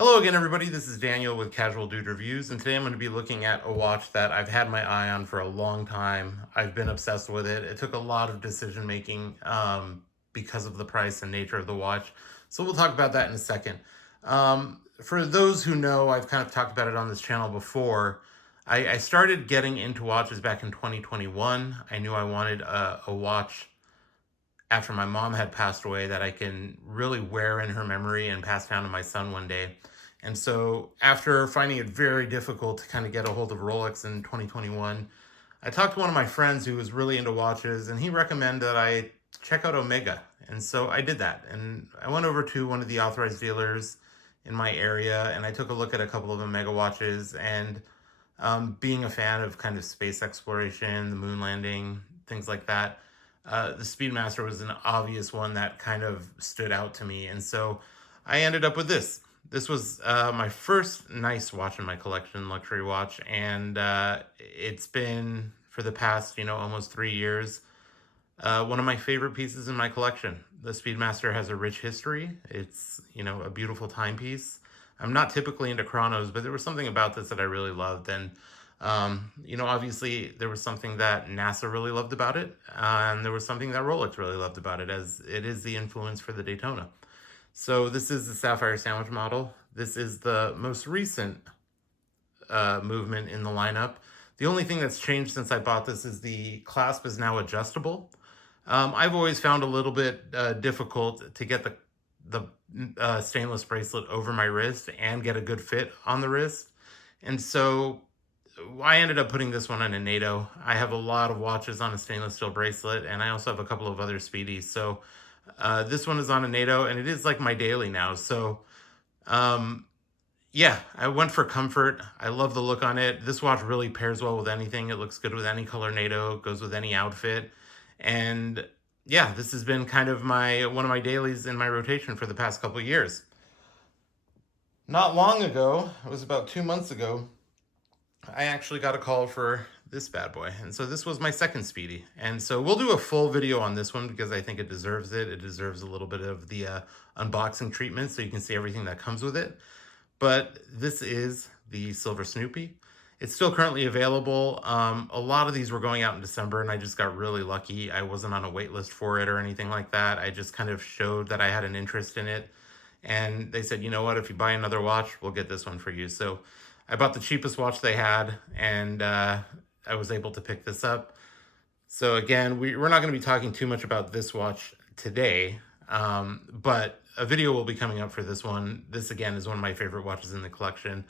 Hello again, everybody. This is Daniel with Casual Dude Reviews, and today I'm going to be looking at a watch that I've had my eye on for a long time. I've been obsessed with it. It took a lot of decision making because of the price and nature of the watch. So we'll talk about that in a second. For those who know, I've kind of talked about it on this channel before. I started getting into watches back in 2021. I knew I wanted a watch after my mom had passed away that I can really wear in her memory and pass down to my son one day. And so after finding it very difficult to kind of get a hold of Rolex in 2021, I talked to one of my friends who was really into watches, and he recommended that I check out Omega. And so I did that. And I went over to one of the authorized dealers in my area, and I took a look at a couple of Omega watches. And being a fan of kind of space exploration, the moon landing, things like that, the Speedmaster was an obvious one that kind of stood out to me. And so I ended up with this. This was my first nice watch in my collection, luxury watch. And it's been, for the past, almost 3 years, one of my favorite pieces in my collection. The Speedmaster has a rich history. It's, a beautiful timepiece. I'm not typically into chronos, but there was something about this that I really loved. And obviously there was something that NASA really loved about it, and there was something that Rolex really loved about it, as it is the influence for the Daytona. So this is the Sapphire Sandwich model. This is the most recent movement in the lineup. The only thing that's changed since I bought this is the clasp is now adjustable. I've always found a little bit difficult to get the stainless bracelet over my wrist and get a good fit on the wrist. And so I ended up putting this one on a NATO. I have a lot of watches on a stainless steel bracelet, and I also have a couple of other Speedies. So this one is on a NATO, and it is like my daily now. So yeah, I went for comfort. I love the look on it. This watch really pairs well with anything. It looks good with any color NATO, goes with any outfit. And yeah, this has been kind of one of my dailies in my rotation for the past couple of years. Not long ago, it was about 2 months ago, I actually got a call for this bad boy. And so this was my second Speedy. And so we'll do a full video on this one because I think it deserves it. It deserves a little bit of the unboxing treatment so you can see everything that comes with it. But this is the Silver Snoopy. It's still currently available. A lot of these were going out in December, and I just got really lucky. I wasn't on a wait list for it or anything like that. I just kind of showed that I had an interest in it. And they said, you know what, if you buy another watch, we'll get this one for you. So I bought the cheapest watch they had, and I was able to pick this up. So again, we're not going to be talking too much about this watch today, but a video will be coming up for this one. This, again, is one of my favorite watches in the collection.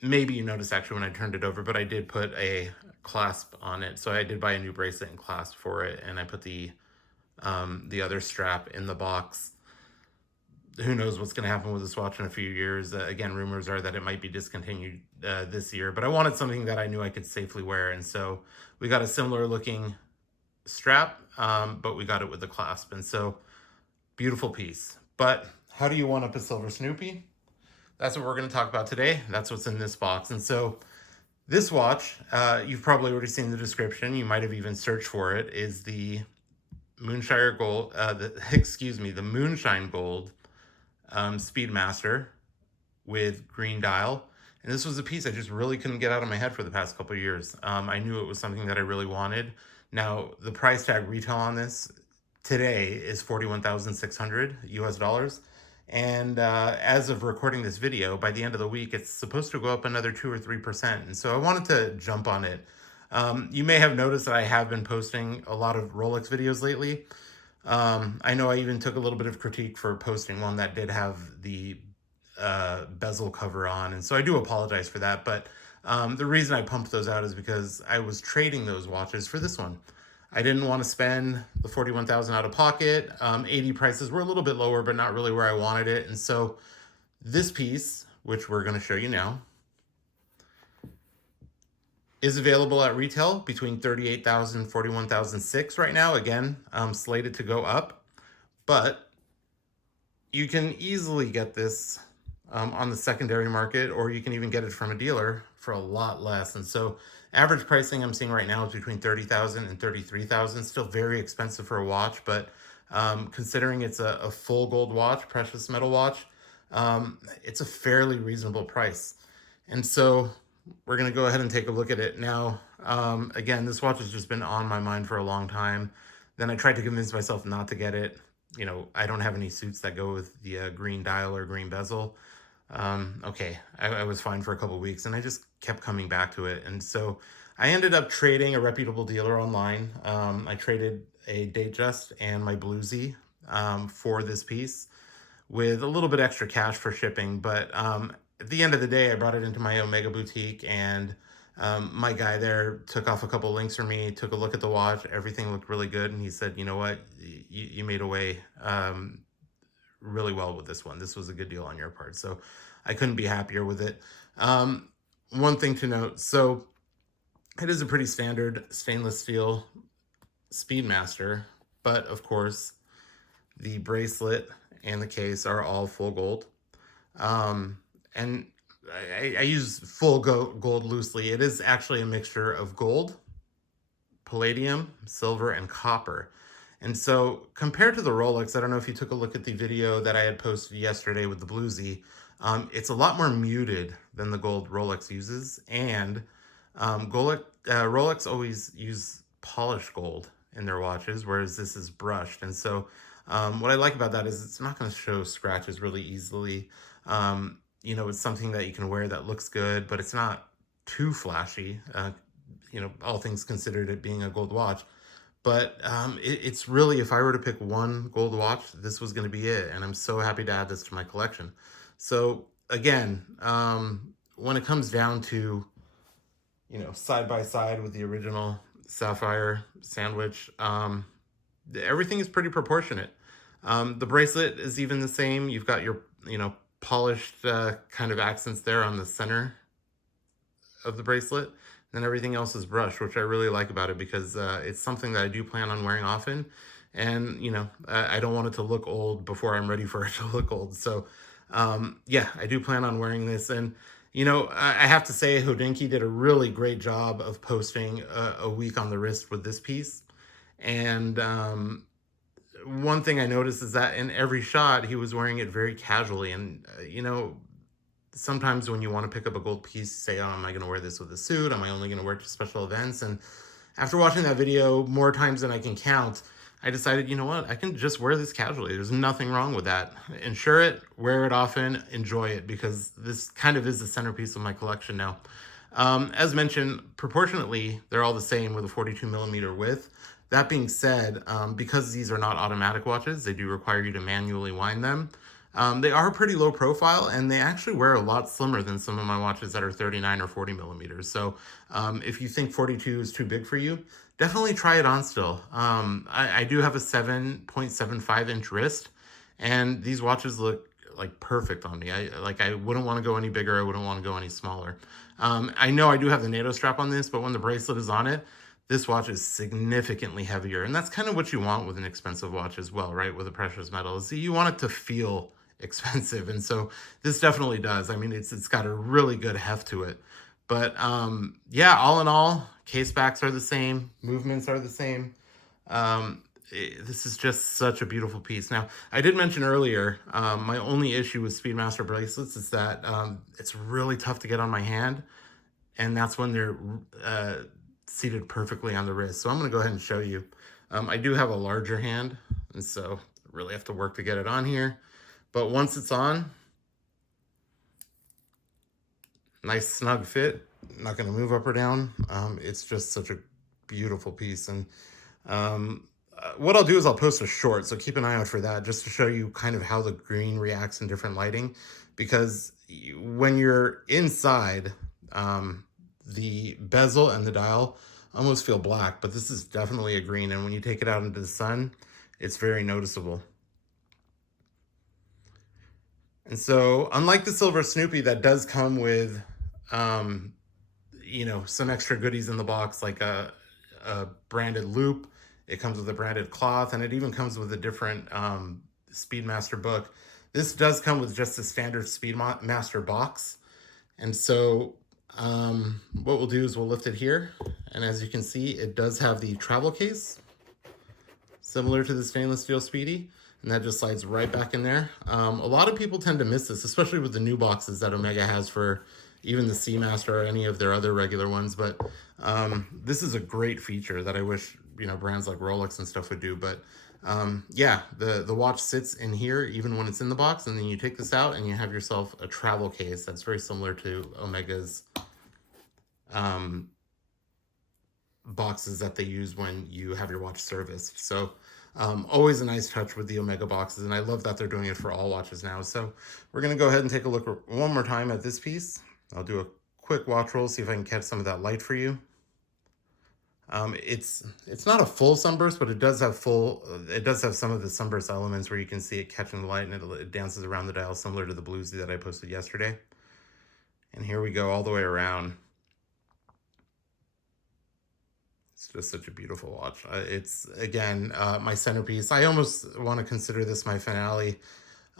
Maybe you noticed actually when I turned it over, but I did put a clasp on it. So I did buy a new bracelet and clasp for it, and I put the other strap in the box. Who knows what's going to happen with this watch in a few years. Again, rumors are that it might be discontinued this year, but I wanted something that I knew I could safely wear. And so we got a similar looking strap, but we got it with the clasp. And so beautiful piece. But how do you one up a Silver Snoopy? That's what we're going to talk about today. That's what's in this box. And so this watch, you've probably already seen the description. You might have even searched for it, is the Moonshine Gold, the Moonshine Gold Speedmaster with green dial. And this was a piece I just really couldn't get out of my head for the past couple of years. I knew it was something that I really wanted. Now, the price tag retail on this today is $41,600 US dollars. And as of recording this video, by the end of the week, it's supposed to go up another 2 or 3%. And so I wanted to jump on it. You may have noticed that I have been posting a lot of Rolex videos lately. I know I even took a little bit of critique for posting one that did have the bezel cover on, and so I do apologize for that. But the reason I pumped those out is because I was trading those watches for this one. I didn't want to spend the $41,000 out of pocket. 80 prices were a little bit lower, but not really where I wanted it. And so this piece, which we're going to show you now, is available at retail between $38,000 and $41,600 right now. Again, slated to go up, but you can easily get this on the secondary market, or you can even get it from a dealer for a lot less. And so average pricing I'm seeing right now is between $30,000 and $33,000. Still very expensive for a watch, but considering it's a full gold watch, precious metal watch, It's a fairly reasonable price. And so we're going to go ahead and take a look at it now. Again, this watch has just been on my mind for a long time. Then I tried to convince myself not to get it. You know, I don't have any suits that go with the green dial or green bezel. Okay, I was fine for a couple weeks, and I just kept coming back to it. And so I ended up trading a reputable dealer online. I traded a Datejust and my Bluesy for this piece with a little bit extra cash for shipping. But at the end of the day, I brought it into my Omega boutique, and my guy there took off a couple links for me, took a look at the watch. Everything looked really good. And he said, you know what, you made away really well with this one. This was a good deal on your part. So I couldn't be happier with it. One thing to note, so it is a pretty standard stainless steel Speedmaster, but of course the bracelet and the case are all full gold. And I use full gold loosely. It is actually a mixture of gold, palladium, silver, and copper. And so compared to the Rolex, I don't know if you took a look at the video that I had posted yesterday with the Bluesy, it's a lot more muted than the gold Rolex uses. And Rolex always use polished gold in their watches, whereas this is brushed. And so what I like about that is it's not going to show scratches really easily. You know, it's something that you can wear that looks good, but it's not too flashy. You know, all things considered, it being a gold watch. But it's really, if I were to pick one gold watch, this was going to be it. And I'm so happy to add this to my collection. So again, when it comes down to, you know, side by side with the original sapphire sandwich, everything is pretty proportionate. The bracelet is even the same. You've got your, you know, polished kind of accents there on the center of the bracelet. And everything else is brushed, which I really like about it, because it's something that I do plan on wearing often. And, you know, I don't want it to look old before I'm ready for it to look old. So, yeah, I do plan on wearing this. And, you know, I have to say, Hodinkee did a really great job of posting a week on the wrist with this piece. And one thing I noticed is that in every shot, he was wearing it very casually. And, you know, sometimes when you want to pick up a gold piece, you say, oh, am I going to wear this with a suit? Am I only going to wear it to special events? And after watching that video more times than I can count, I decided, you know what, I can just wear this casually. There's nothing wrong with that. Insure it, wear it often, enjoy it, because this kind of is the centerpiece of my collection now. As mentioned, proportionately, they're all the same with a 42 millimeter width. That being said, because these are not automatic watches, they do require you to manually wind them. They are pretty low profile, and they actually wear a lot slimmer than some of my watches that are 39 or 40 millimeters. So if you think 42 is too big for you, definitely try it on still. I do have a 7.75 inch wrist, and these watches look like perfect on me. I wouldn't want to go any bigger. I wouldn't want to go any smaller. I know I do have the NATO strap on this, but when the bracelet is on it, this watch is significantly heavier. And that's kind of what you want with an expensive watch as well, right? With a precious metal, is you want it to feel expensive. And so this definitely does. I mean, it's got a really good heft to it. But yeah, all in all, case backs are the same, movements are the same. This is just such a beautiful piece. Now, I did mention earlier, my only issue with Speedmaster bracelets is that it's really tough to get on my hand, and that's when they're seated perfectly on the wrist. So I'm going to go ahead and show you. I do have a larger hand, and so really have to work to get it on here. But once it's on, nice snug fit, not going to move up or down. It's just such a beautiful piece. And what I'll do is I'll post a short, so keep an eye out for that, just to show you kind of how the green reacts in different lighting. Because when you're inside, the bezel and the dial almost feel black, but this is definitely a green. And when you take it out into the sun, it's very noticeable. And so, unlike the Silver Snoopy that does come with, you know, some extra goodies in the box, like a branded loop, it comes with a branded cloth, and it even comes with a different Speedmaster book. This does come with just a standard Speedmaster box. And so what we'll do is we'll lift it here. And as you can see, it does have the travel case, similar to the stainless steel Speedy. and that just slides right back in there. A lot of people tend to miss this, especially with the new boxes that Omega has for even the Seamaster or any of their other regular ones. But this is a great feature that I wish, you know, brands like Rolex and stuff would do. But yeah, the watch sits in here even when it's in the box, and then you take this out and you have yourself a travel case that's very similar to Omega's boxes that they use when you have your watch serviced. So always a nice touch with the Omega boxes, and I love that they're doing it for all watches now. So we're going to go ahead and take a look one more time at this piece. I'll do a quick watch roll, see if I can catch some of that light for you. It's not a full sunburst, but it does have some of the sunburst elements where you can see it catching the light, and it dances around the dial similar to the bluesy that I posted yesterday. And here we go all the way around. It's just such a beautiful watch. It's, again, my centerpiece. I almost want to consider this my finale.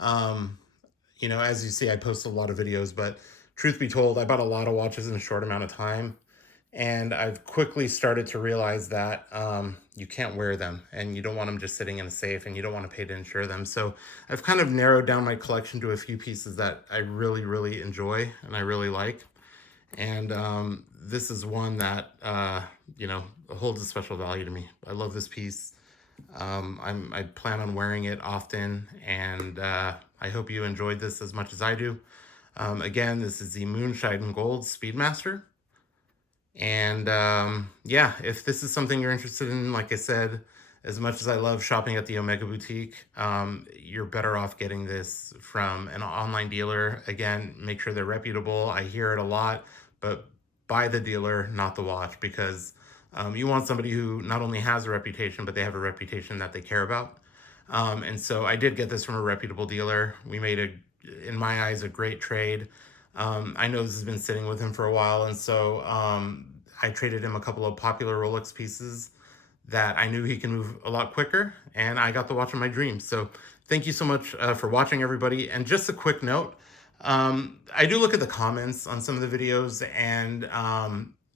You know, as you see, I post a lot of videos, but truth be told, I bought a lot of watches in a short amount of time. And I've quickly started to realize that you can't wear them, and you don't want them just sitting in a safe, and you don't want to pay to insure them. So I've kind of narrowed down my collection to a few pieces that I really, really enjoy and I really like. And this is one that, you know, holds a special value to me. I love this piece. I plan on wearing it often, and I hope you enjoyed this as much as I do. Again, this is the Moonshine Gold Speedmaster. And yeah, if this is something you're interested in, like I said, as much as I love shopping at the Omega boutique, you're better off getting this from an online dealer. Again, make sure they're reputable. I hear it a lot, but buy the dealer, not the watch, because you want somebody who not only has a reputation, but they have a reputation that they care about. And so I did get this from a reputable dealer. We made in my eyes, a great trade. I know this has been sitting with him for a while, and so I traded him a couple of popular Rolex pieces that I knew he can move a lot quicker, and I got the watch of my dreams. So thank you so much for watching, everybody. And just a quick note, I do look at the comments on some of the videos, and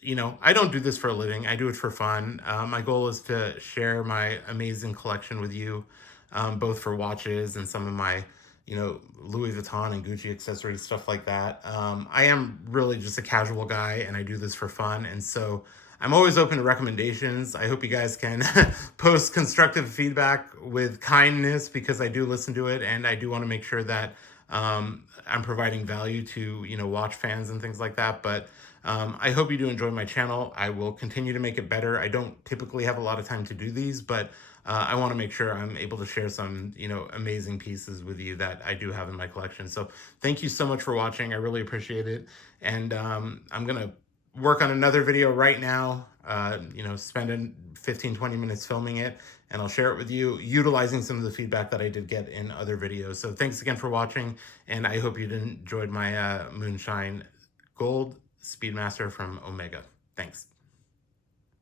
you know, I don't do this for a living. I do it for fun. My goal is to share my amazing collection with you, both for watches and some of my, you know, Louis Vuitton and Gucci accessories, stuff like that. I am really just a casual guy, and I do this for fun. And so I'm always open to recommendations. I hope you guys can post constructive feedback with kindness, because I do listen to it, and I do want to make sure that I'm providing value to, you know, watch fans and things like that. But I hope you do enjoy my channel. I will continue to make it better. I don't typically have a lot of time to do these, but I want to make sure I'm able to share some, you know, amazing pieces with you that I do have in my collection. So thank you so much for watching. I really appreciate it. And I'm going to work on another video right now, you know, spending 15-20 minutes filming it, and I'll share it with you, utilizing some of the feedback that I did get in other videos. So thanks again for watching, and I hope you enjoyed my Moonshine Gold Speedmaster from Omega. Thanks.